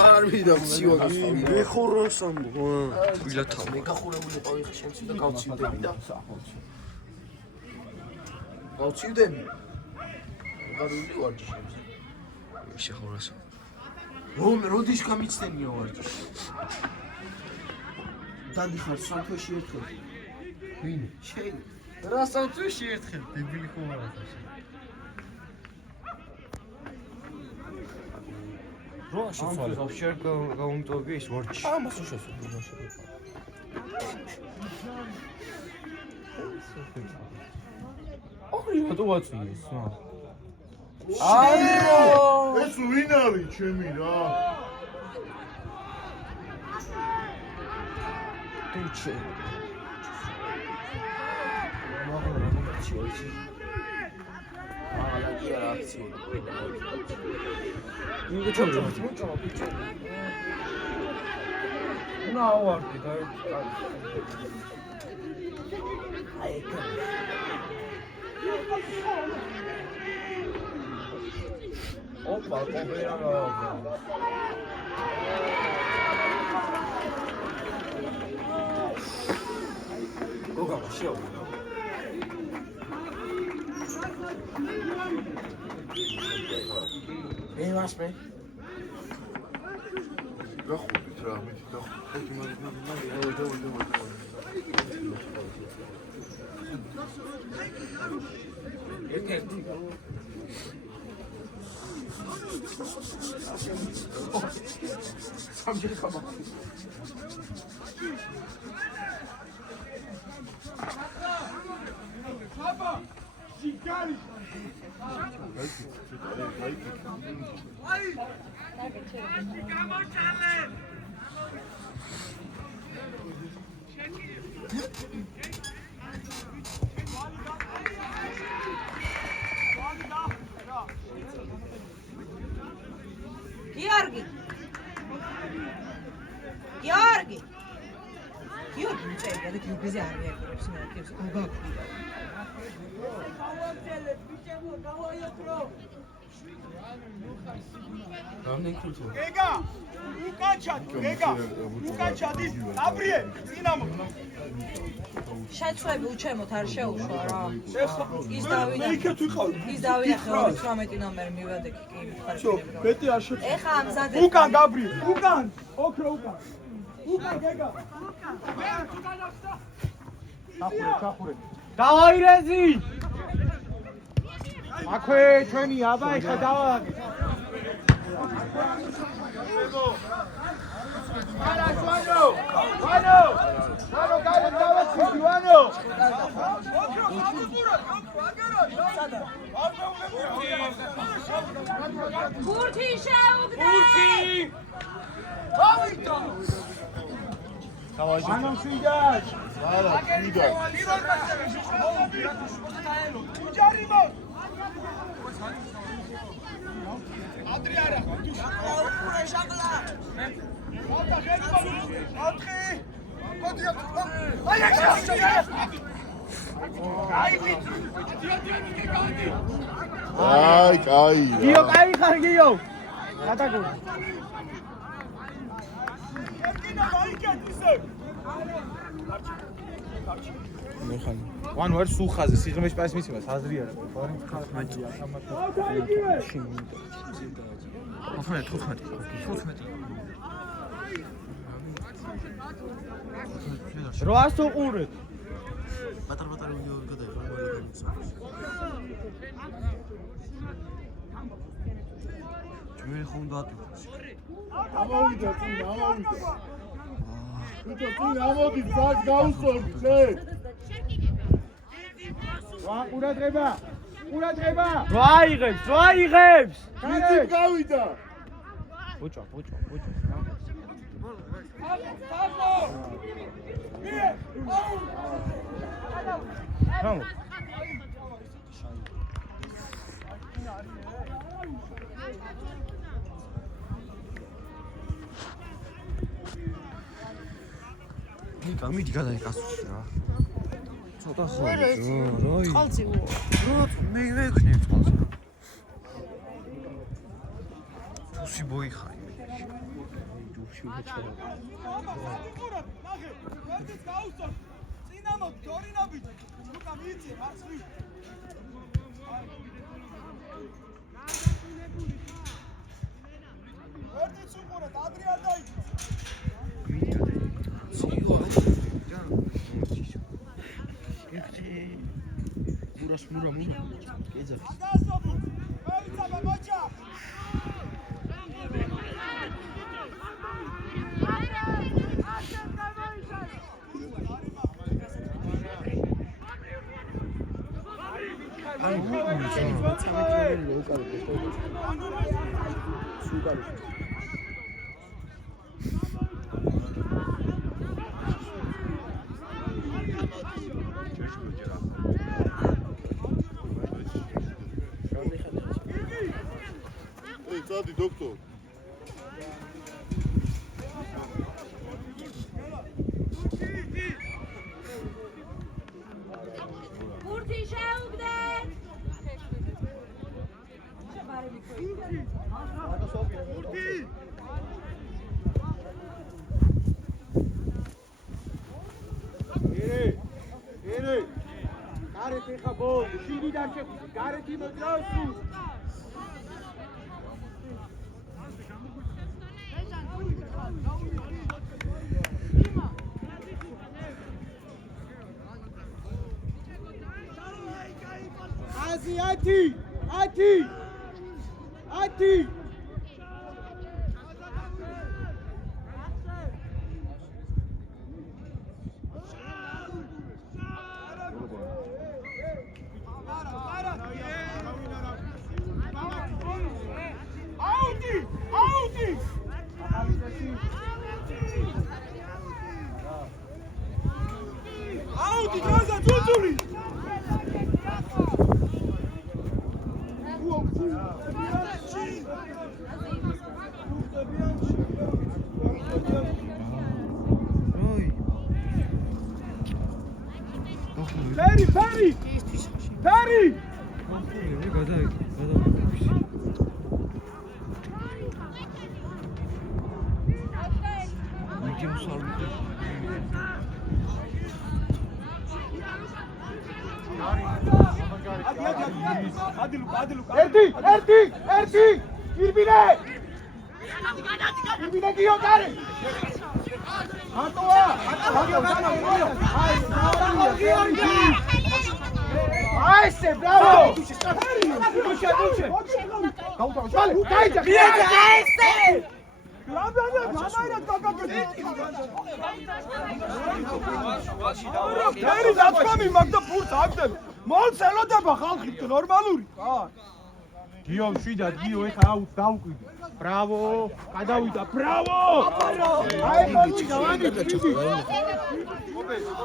არ ვიდა ცივა მე ხოროს ამბო ვილათა მე გახურებული ყავი ხე შემცი და გავცივდები და გავცივდები გარული ვარჯი შემცი შეხურასო როდის გამიცდენიო ვარჯი დადიხარ სამთვეში ერთხელ ვინ შენ რა სამთვეში ერთხელ დებილი ხომ არა როაში ხვალ вообще გაუმტოვი ის ვორჩი ამას უშასო ორი რატოვაცი ეს ეს ვინ არის ჩემი რა ტუჩე ինքը ჩავჭამთ. უნდა ავარდი და აი ეგ. ოპა, კობერა. გოგა, შეავდო. ვასმე გახურდით რა მითი გახურდით ერთ-ერთი სამჯერ ხამა აბა სიგარი Georgi! Georgi! Georgi, nu ce-ai gândit că e pe zi are mie, că să ne achim să cumva cu tine. გეგა უკანჩადი აბრიე წინამო შეცვლები უჩემოთ არ შეუშვა რა. ის დავინახე 18 ნომერი მივადექი კი მიხარებინება. მეტი არ შეჭ ეხა ამზადე. უკან გაბრიე უკან ოქრო უკან გეგა ჩახურე დავაირეზი აქვე ჩვენი აბა ეხა დავააგე ვანო გაიგე დავაცხი ვანო გურთი შეუგდე ვანო სიგას არა სიგას უჯარიმო ადრიარა უყურე შაღლა აბა ხერხო ათხი კოდია აი აი კაი გიო კაი ხარ გიო გადაგო ვან ვარ სუხაზე სიღრმეში პასი მისიმას აზრი არა ვარ ხალხია სამათი 15 800 უყურეთ პატარ-პატარ ვიდეო გადაიღო ჩვენ ხომ დატვირთს ამოვიდა წინ ამოდი ძაც გაუსწორდი შე ყურადღება რა აიღებს ვიცი გავიდა ბოჭო Vamos. მიდი გადაიკასუში რა. ცოტა ხალხი. ხალხი. მე ვექნებ წყალს. მოიხარ. Ey, doktor. Ati! Perry! Erti! Irbine giyo gari! Aise, bravo! Bravo! Გადავიდა, bravo!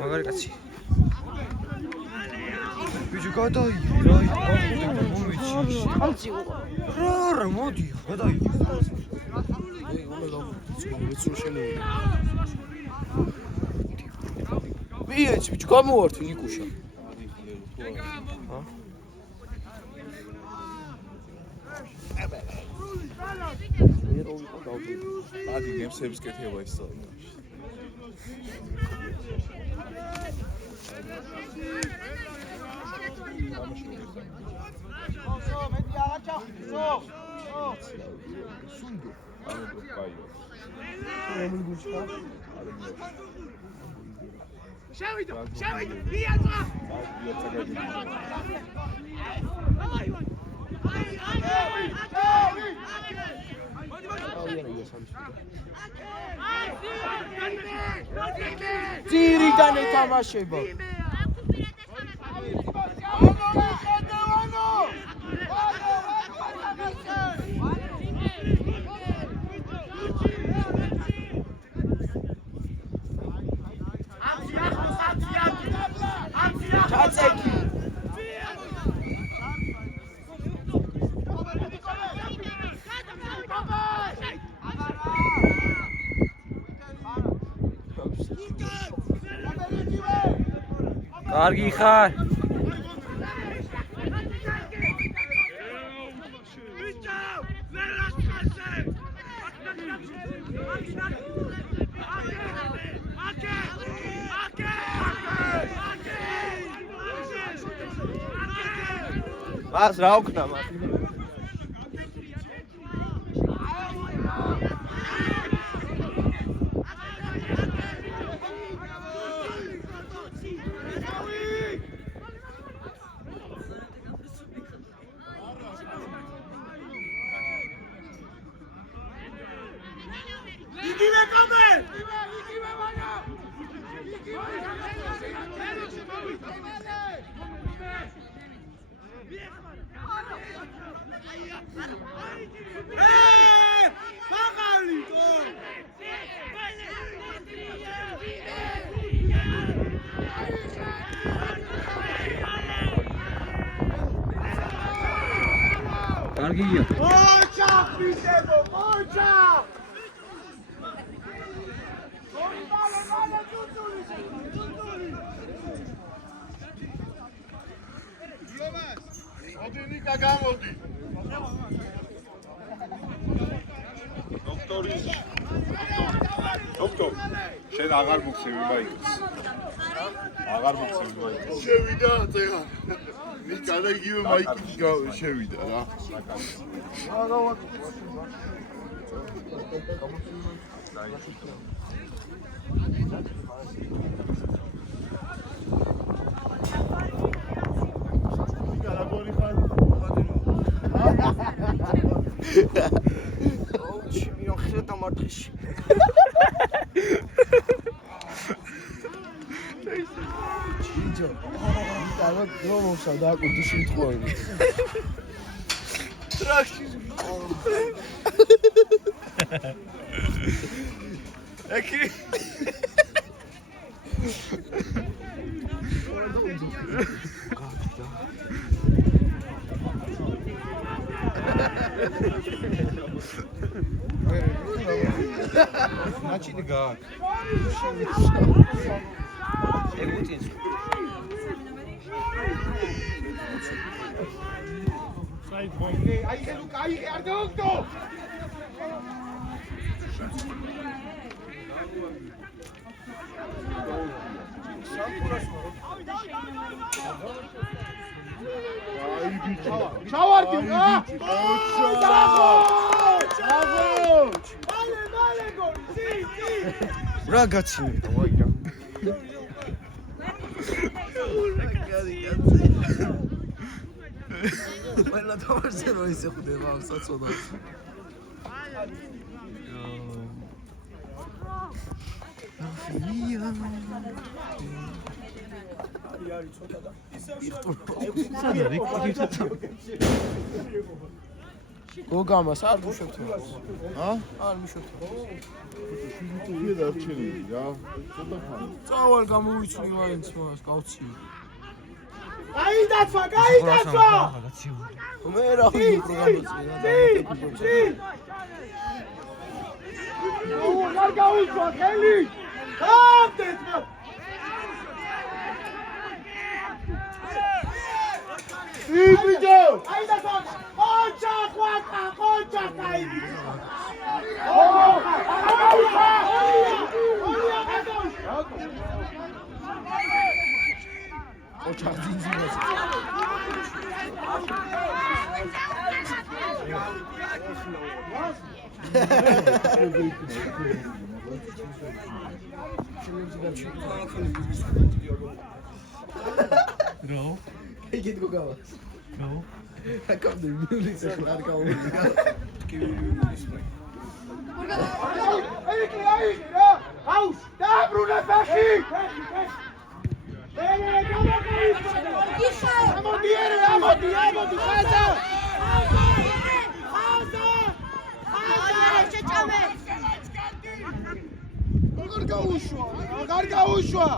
მაგარი კაცი. ბიჭო გადაიღე, მომიჩი. რა, მოდი, გადაიღე. მიეც, ბიჭო, გამოვარდი ნიკუშა. ადი გემსების კეთება ისწავლა. შევიდა, მიაწყა. ძირიდან ეთამაშება. ჩაწეკი. კარგი ხარ. მას რა უქნა მას? იგივე კამე! კარგია. მოჩა ფისებო, მოჩა! ოდენიკა გამოდი. დოქტორ, შენ აღარ მოგცემი მაიკს. აღარ მოგცემი მაიკს. შევიდა წერა. ნიკა და იგივე მაიკი შევიდა რა. ჩემი ოხრა დამარტყიში. ჯიჯო. დავა დრომოსა და აკუდი შემთხვევები. ტრაქში. ეკი. მაჩინი გააკ. ებუტინს. აი ლუკა, აი არ დოქტო! ჩავარდი რა! მალე გოლი, ცი! რა გაცინე? ვაია. ყველა დავარზე რო ისე ხვდება ამ საწოდას. გოგამას არ მუშავთ? არ მუშავთ. შენ დარჩენილი რა. ცოტა ხანი. წავალ გამოვიცვლი მაინც მას, გავცი. გაიდაცვა, გაიდაცვა! მე რა პროგრამაზე არ გაუჩვა ხელი! გამდეთ მაგ! იბიჯო! გაიდაცვა! ყოჩა ყვაკა, ყოჩა გაიდი! ყოჩა ძინძინას. რო? ეგეთ გოგავას. რო? აკამდე მიulis ახლა არ გამოვიდა. აი რა! აუს! დაბრუნე ფეხი! ამოდი, ხაზა! აღარ გაუშვა!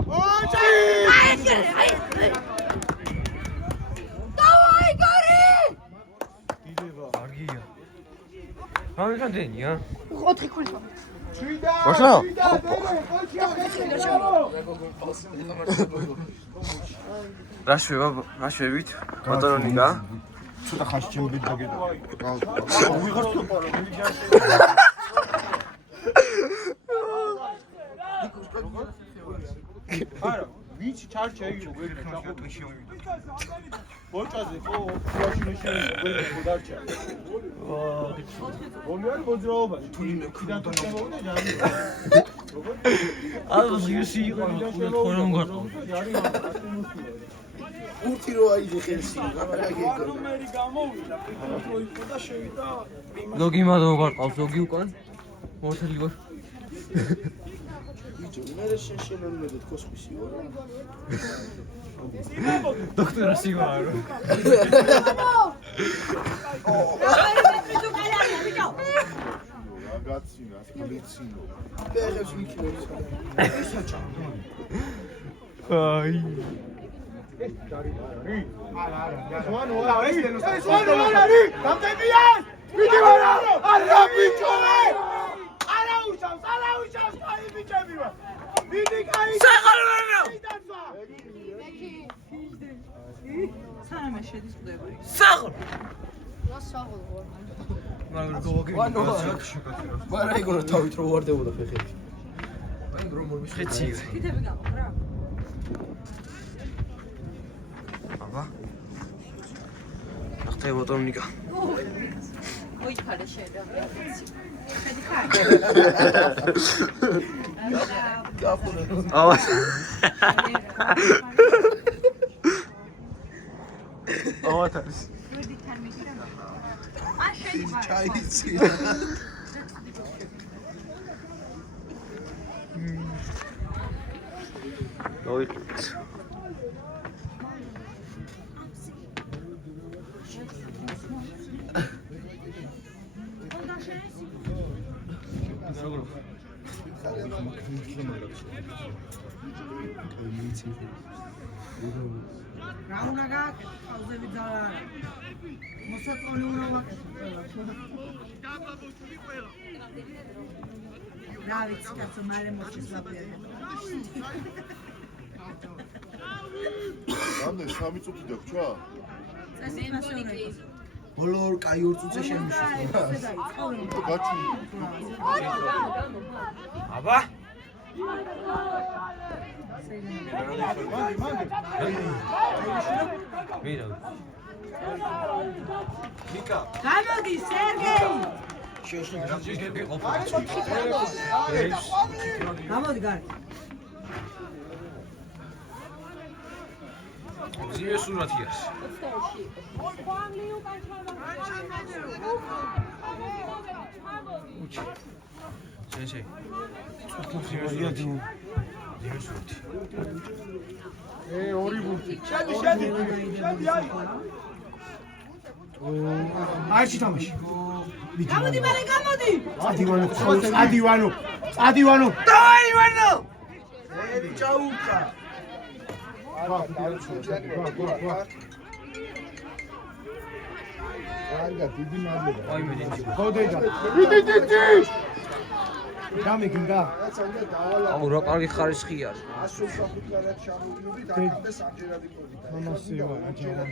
დავაი გარი! კარგია. რა მიხანდენია? 4 ქულით. ვაშა? რა შვებით? ბატონიკა? ცოტა ხანში ჩემი დაგედა. არა, ვიცი ჩარჩა იგი ვერა ჩახოთი ბოჭაზე ხო მაშინ შევიდა ვერა დარჩა რომი არის მოძრაობა თუნინე ქუდანტონოვდა ჯარი ალბათ ღირსი იყო ხორომ გარტყო უთი რო აიძე ხელში რომერი გამოვიდა პიტრო იყო და შევიდა ზოგი მადო გარტყავს ზოგი უკან მოთელი გორ მე შენშენამდე თქოსხისი ვარ დოქტორ სიგარო რაგაცინა პოლიცინო პერებს ვიქნებს ესაჭა აი სვანო არის დამტებიან მიდი ვარა არა ბიჭოე არა უშავს კაი ბიჭები ვარ მიდი კაი საღალვარო სანამ შედის ყდება საღალ საღოლ მაგრამ გოგოგი ვარა იგონა თავით რო ვარდებოდა ფეხებში აი რომ მორმის ხეცი თითები გაყო რა აბა ახლა ბოტონიკა მოიქარე შენ გაფუნე აბა ავათარის ჩაიცი დავიყით რა უნდა გააკეთო ყავზები ძალა არა მოსაწონი უნდა ვაკეთო რა ვიცი კაცო მალე მოჩის ლაპიაკეთო რამდენი 3 წუთი დაგჭა? წესი მასეურები ბოლო კაი 2 წუთზე შემიშვა გაჩი აბა მირა მიკა გამოდი სერგეი გამოდი გარ ძიე სურათიას უჩი სენსეი ძიე სურათი ორი ბურთი შედი აი აიში თამაში გამოდი მალე გამოდი ადივანო ე ჩაუკა კარგა დიდი მადლობა აი მე დიდი ხოდედა გამიგინდა აუ რა კარგი ხარისხი არის მამასიო აჯავა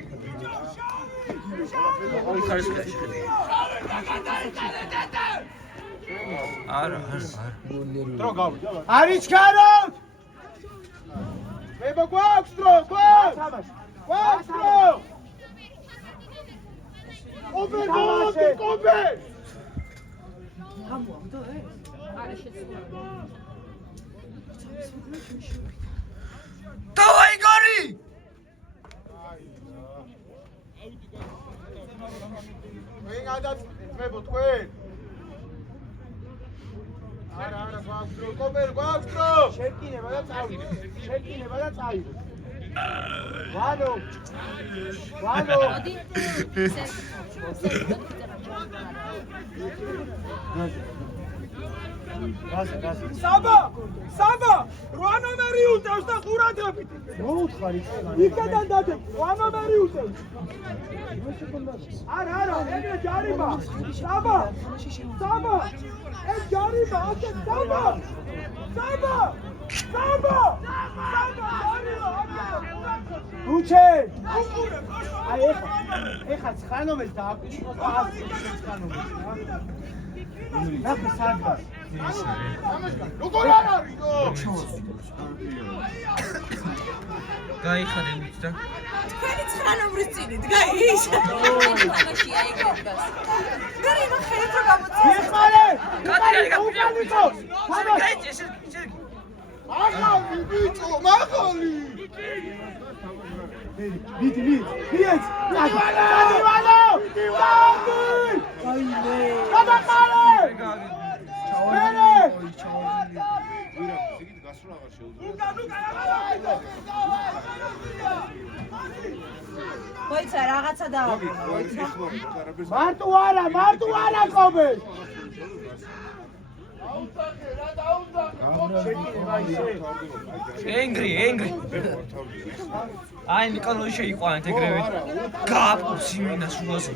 კარგი ხარისხი არა დრო გავიდა არის ჩქაროთ მება გვაქვს დრო გვაქვს დრო ოპერ გამოამდო არა შეცდომა დავაი გარი ვინ გადაწყვეტებო თქვენ არა გვაქვს დრო კოპერ გვაქვს დრო შეკინება და წავიდე ვანო საბა 8 ნომერი უტევს და ყურადღებით მოუთხარი იქიდან დადებ 8 ნომერი უტევს არა ეგრე ჯარიმა საბა ეს ჯარიმა აქ საბა ჯარიმა რუჩე აი ეხა ცხანომეს დააკვირვოს და ცხანომეს ნახე საგა როგორ არ არისო გაიხადე მით და თქვენი 9 ნომრის წინი დგა ის ფანაშია ეგ დგას მერე ნახეთ რომ გამოწეს ეხარე კატი უკანიკო გაიჭე შენ აღავი ბიჭო მაგალი მიდი მიეც დივანო აიმე გადაყარე მერე მოიცა რაღაცა და მარტო არა ყობე ენგრი აი ნიკოლო შეიყვანეთ ეგრევე გააფობს იმინას უაზე